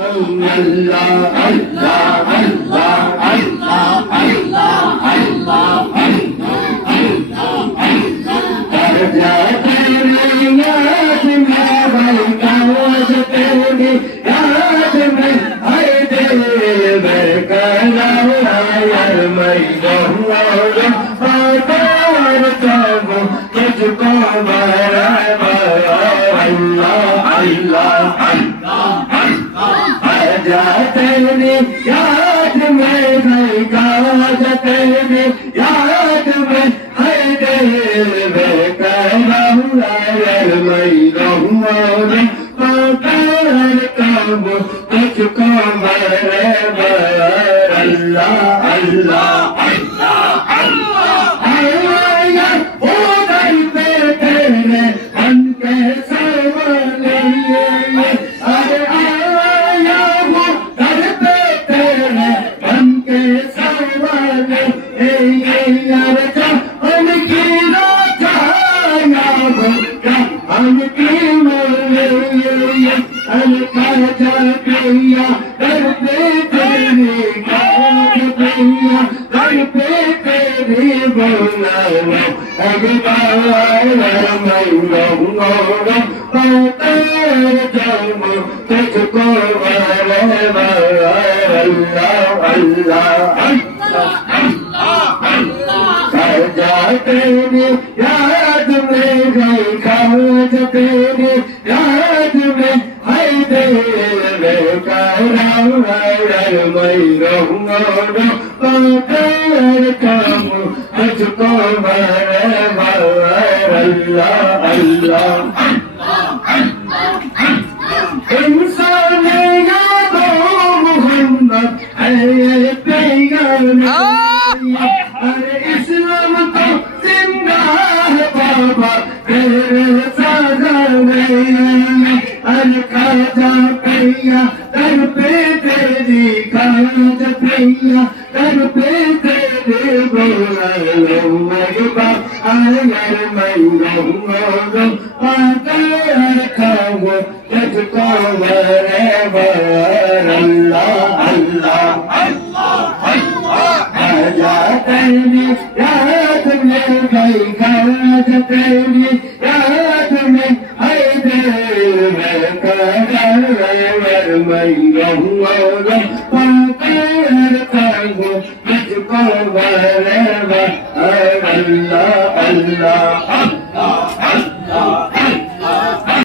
Allah, Allah, Allah, Allah, Allah, Allah, तेरी याद में गई गाज तेरी याद में है दिल में कहूँगा मैं रहूँगा पाकर कब तुझको मेरे अल्लाह अल्लाह अल्लाह अल्लाह आया उधर पे तेरे मन के सामने अरे तेरी याद में गई खाज तेरी याद में है दिल में कहूँगा मैं रहूँगा पाकर कब तुझको मेरे अल्लाह अल्लाह इंसान यादों मोहम्मद है पैगाम अरे इस्लाम तो जिंदा है बाबा तेरे साजा में अरे खाजा पैया दर पे तेरी खाजा पैया दर पे तेरे बोला लोग आयर मैं रहूँगा पाकर खाऊँ तुझको मेरे अल्लाह अल्लाह तेरी याद में गई खाज तेरी याद में है दिल में कहूँगा मैं रहूँगा पाकर खाऊँ तुझको मेरे अल्लाह अल्लाह